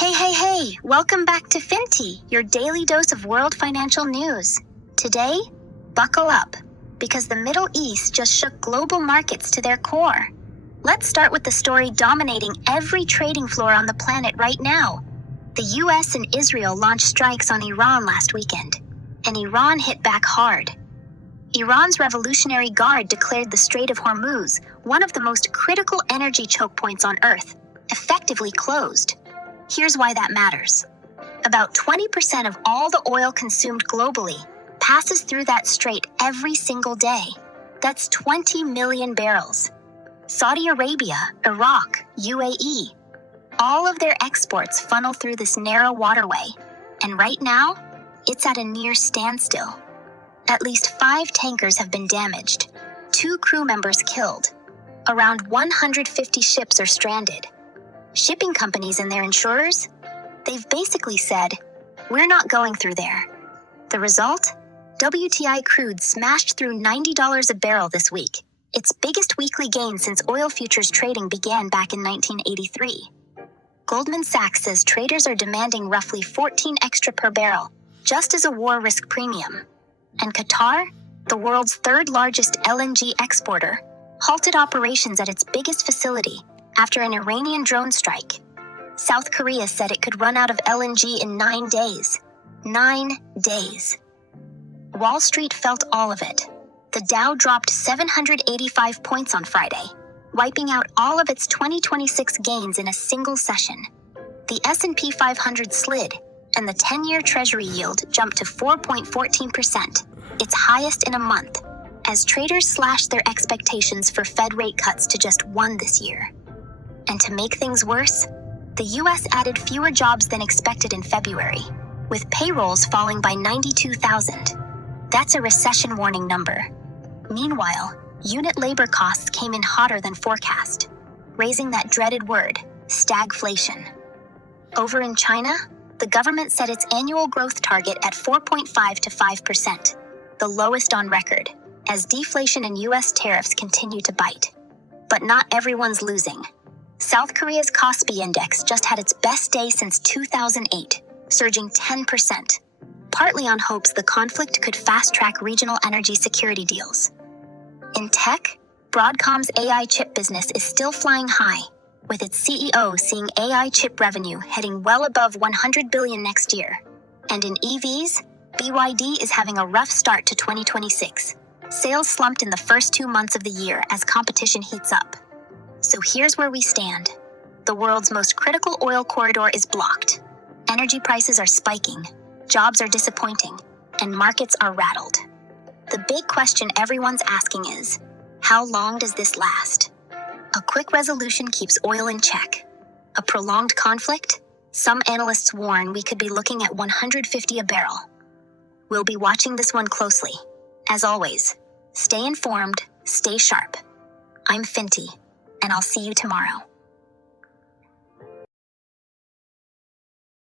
Hey, welcome back to Finty, your daily dose of world financial news. Today, buckle up, because the Middle East just shook global markets to their core. Let's start with the story dominating every trading floor on the planet right now. The US and Israel launched strikes on Iran last weekend, and Iran hit back hard. Iran's Revolutionary Guard declared the Strait of Hormuz, one of the most critical energy choke points on Earth, effectively closed. Here's why that matters. About 20% of all the oil consumed globally passes through that strait every single day. That's 20 million barrels. Saudi Arabia, Iraq, UAE, all of their exports funnel through this narrow waterway, and right now, it's at a near standstill. At least 5 tankers have been damaged, 2 crew members killed. Around 150 ships are stranded. Shipping companies and their insurers, they've basically said, we're not going through there. The result? WTI crude smashed through $90 a barrel this week, its biggest weekly gain since oil futures trading began back in 1983. Goldman Sachs says traders are demanding roughly $14 extra per barrel, just as a war risk premium. And Qatar, the world's third largest LNG exporter, halted operations at its biggest facility after an Iranian drone strike. South Korea said it could run out of LNG in 9 days. 9 days. Wall Street felt all of it. The Dow dropped 785 points on Friday, wiping out all of its 2026 gains in a single session. The S&P 500 slid, and the 10-year Treasury yield jumped to 4.14%, its highest in a month, as traders slashed their expectations for Fed rate cuts to just 1 this year. And to make things worse, the US added fewer jobs than expected in February, with payrolls falling by 92,000. That's a recession warning number. Meanwhile, unit labor costs came in hotter than forecast, raising that dreaded word, stagflation. Over in China, the government set its annual growth target at 4.5 to 5%, the lowest on record, as deflation and US tariffs continue to bite. But not everyone's losing. South Korea's Kospi index just had its best day since 2008, surging 10%, partly on hopes the conflict could fast-track regional energy security deals. In tech, Broadcom's AI chip business is still flying high, with its CEO seeing AI chip revenue heading well above $100 billion next year. And in EVs, BYD is having a rough start to 2026. Sales slumped in the first 2 months of the year as competition heats up. So here's where we stand. The world's most critical oil corridor is blocked. Energy prices are spiking, jobs are disappointing, and markets are rattled. The big question everyone's asking is, how long does this last? A quick resolution keeps oil in check. A prolonged conflict? Some analysts warn we could be looking at $150 a barrel. We'll be watching this one closely. As always, stay informed, stay sharp. I'm Finty, and I'll see you tomorrow.